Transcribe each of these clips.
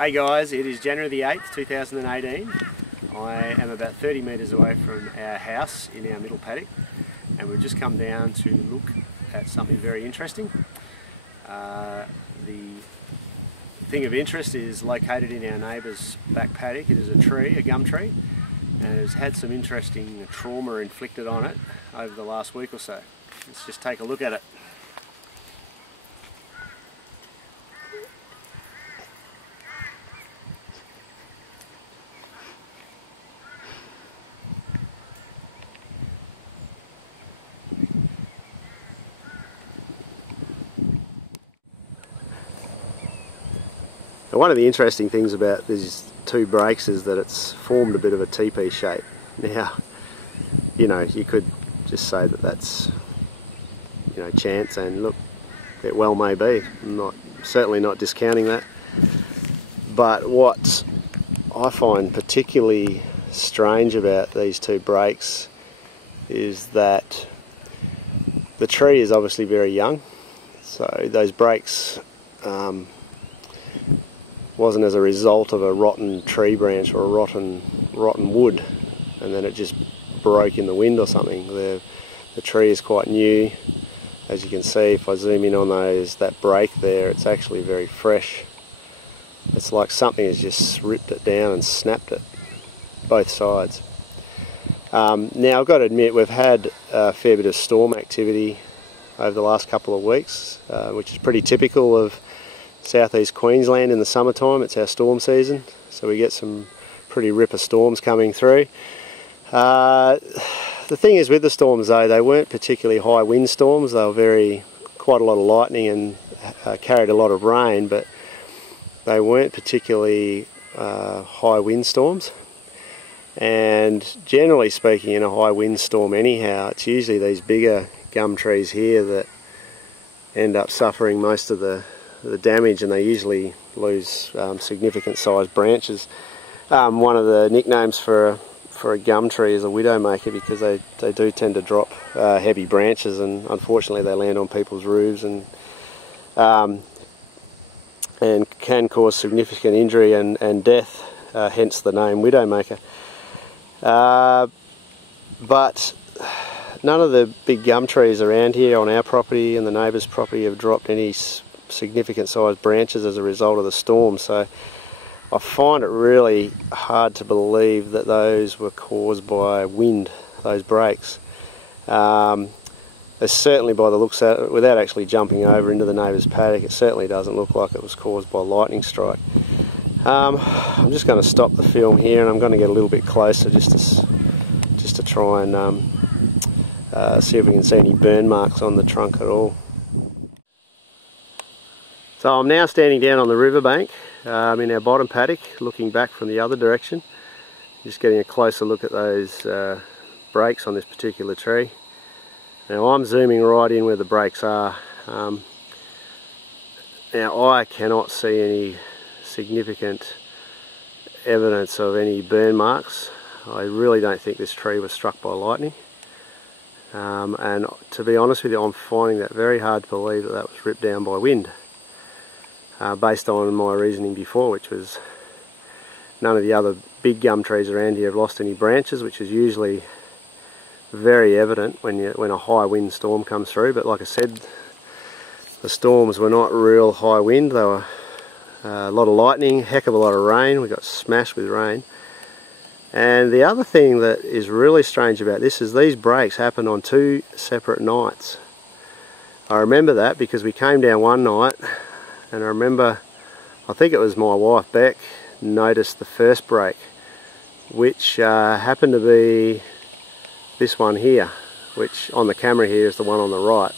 Hey guys, it is January the 8th, 2018. I am about 30 metres away from our house in our middle paddock, and we've just come down to look at something very interesting. The thing of interest is located in our neighbour's back paddock. It is a tree, a gum tree, and it has had some interesting trauma inflicted on it over the last week or so. Let's just take a look at it. Now, one of the interesting things about these two breaks is that it's formed a bit of a teepee shape. Now, you could just say that that's, chance, and look, it well may be. I'm certainly not discounting that. But what I find particularly strange about these two breaks is that the tree is obviously very young, so those breaks wasn't as a result of a rotten tree branch or a rotten wood, and then it just broke in the wind or something. The tree is quite new. As you can see, if I zoom in on that break there, it's actually very fresh. It's like something has just ripped it down and snapped it, both sides. Now I've got to admit, we've had a fair bit of storm activity over the last couple of weeks, which is pretty typical of southeast Queensland in the summertime. It's our storm season, so we get some pretty ripper storms coming through. The thing is with the storms though, they weren't particularly high wind storms. They were quite a lot of lightning and carried a lot of rain, but they weren't particularly high wind storms. And generally speaking, in a high wind storm anyhow, it's usually these bigger gum trees here that end up suffering most of the damage, and they usually lose significant sized branches. One of the nicknames for a gum tree is a widowmaker, because they do tend to drop heavy branches, and unfortunately they land on people's roofs and can cause significant injury and death, hence the name widowmaker. But none of the big gum trees around here on our property and the neighbour's property have dropped any significant sized branches as a result of the storm, so I find it really hard to believe that those were caused by wind, those breaks. Certainly by the looks at it, without actually jumping over into the neighbour's paddock, it certainly doesn't look like it was caused by lightning strike. I'm just going to stop the film here, and I'm going to get a little bit closer just to try and see if we can see any burn marks on the trunk at all. So I'm now standing down on the riverbank in our bottom paddock, looking back from the other direction, just getting a closer look at those breaks on this particular tree. Now I'm zooming right in where the breaks are. Now I cannot see any significant evidence of any burn marks. I really don't think this tree was struck by lightning. And to be honest with you, I'm finding that very hard to believe that was ripped down by wind. Based on my reasoning before, which was none of the other big gum trees around here have lost any branches, which is usually very evident when a high wind storm comes through. But like I said, the storms were not real high wind. They were a lot of lightning, heck of a lot of rain. We got smashed with rain. And the other thing that is really strange about this is these breaks happened on two separate nights. I remember that because we came down one night, and I remember, I think it was my wife Beck, noticed the first break, which happened to be this one here, which on the camera here is the one on the right.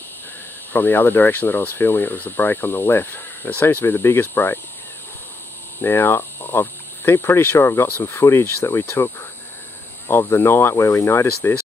From the other direction that I was filming, it was the break on the left. It seems to be the biggest break. Now, I'm pretty sure I've got some footage that we took of the night where we noticed this.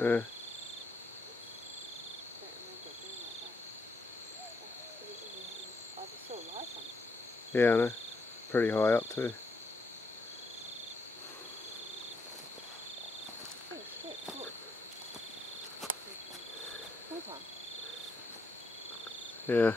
Yeah. Yeah, I know. Pretty high up too. Yeah.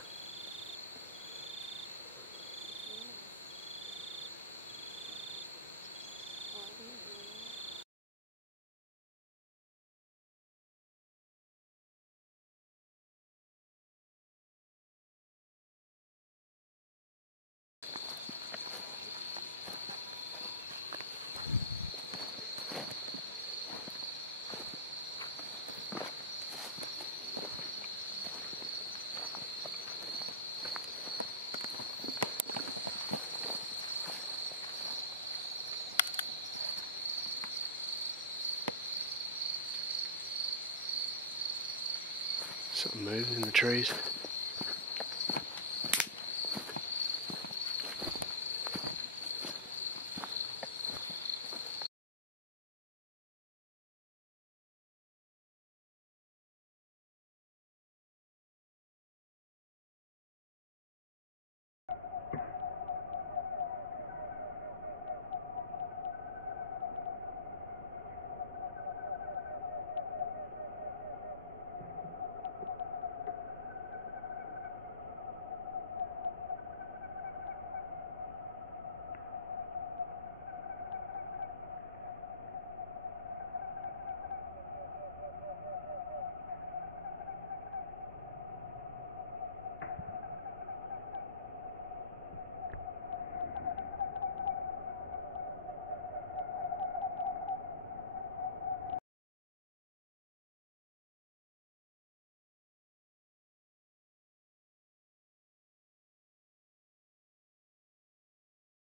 Something moving in the trees.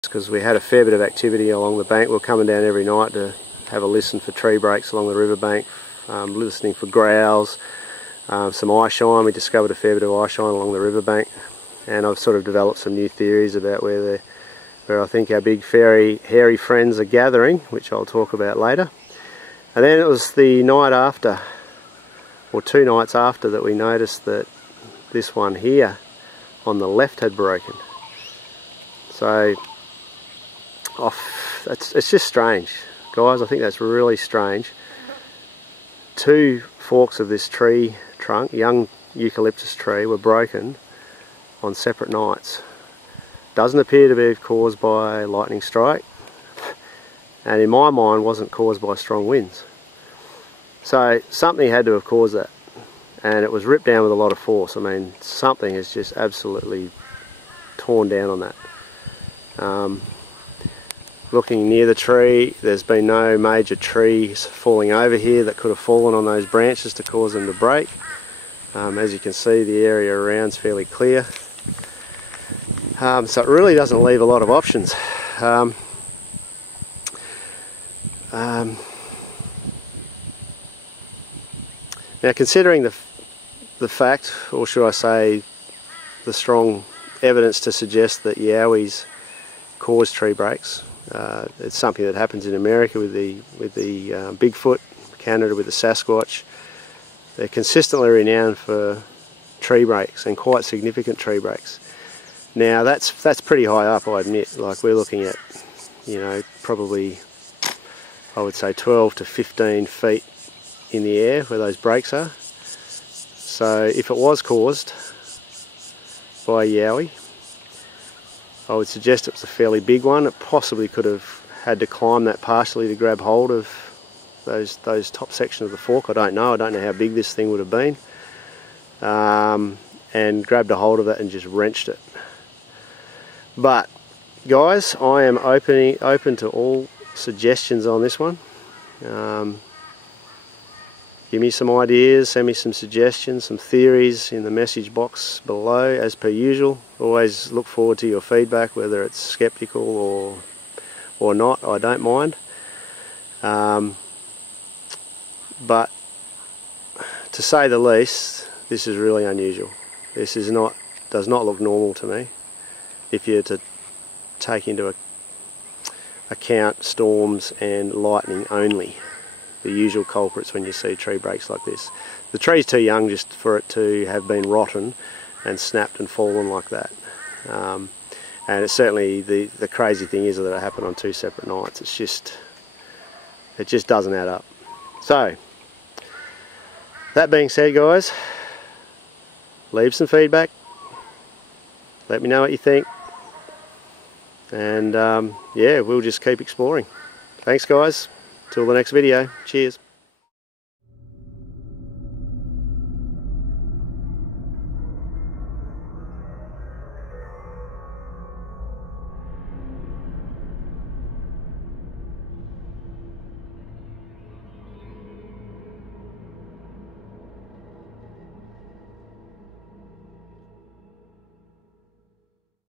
Because we had a fair bit of activity along the bank. We were coming down every night to have a listen for tree breaks along the riverbank, listening for growls, some eye shine. We discovered a fair bit of eye shine along the riverbank, and I've sort of developed some new theories about where I think our big hairy friends are gathering, which I'll talk about later. And then it was the night after, or 2 nights after, that we noticed that this one here on the left had broken. So it's just strange, guys. I think that's really strange. 2 forks of this tree trunk, young eucalyptus tree, were broken on separate nights. Doesn't appear to be caused by lightning strike, and in my mind wasn't caused by strong winds. So something had to have caused that, and it was ripped down with a lot of force. I mean, something has just absolutely torn down on that. Looking near the tree, there's been no major trees falling over here that could have fallen on those branches to cause them to break. As you can see, the area around is fairly clear. So it really doesn't leave a lot of options. Now, considering the fact, or should I say, the strong evidence to suggest that Yowies cause tree breaks. It's something that happens in America with the Bigfoot, Canada with the Sasquatch. They're consistently renowned for tree breaks, and quite significant tree breaks. Now that's pretty high up, I admit. Like, we're looking at, you know, probably, I would say 12 to 15 feet in the air where those breaks are. So if it was caused by a Yowie, I would suggest it was a fairly big one. It possibly could have had to climb that partially to grab hold of those top section of the fork. I don't know how big this thing would have been, and grabbed a hold of it and just wrenched it. But guys, I am open to all suggestions on this one. Give me some ideas, send me some suggestions, some theories in the message box below, as per usual. Always look forward to your feedback, whether it's skeptical or not, I don't mind. But to say the least, this is really unusual. This does not look normal to me. If you're to take into account storms and lightning only. The usual culprits when you see tree breaks like this. The tree's too young just for it to have been rotten and snapped and fallen like that. And it's certainly, the crazy thing is that it happened on 2 separate nights. It just doesn't add up. So, that being said, guys, leave some feedback. Let me know what you think. And yeah, we'll just keep exploring. Thanks, guys. Till the next video. Cheers.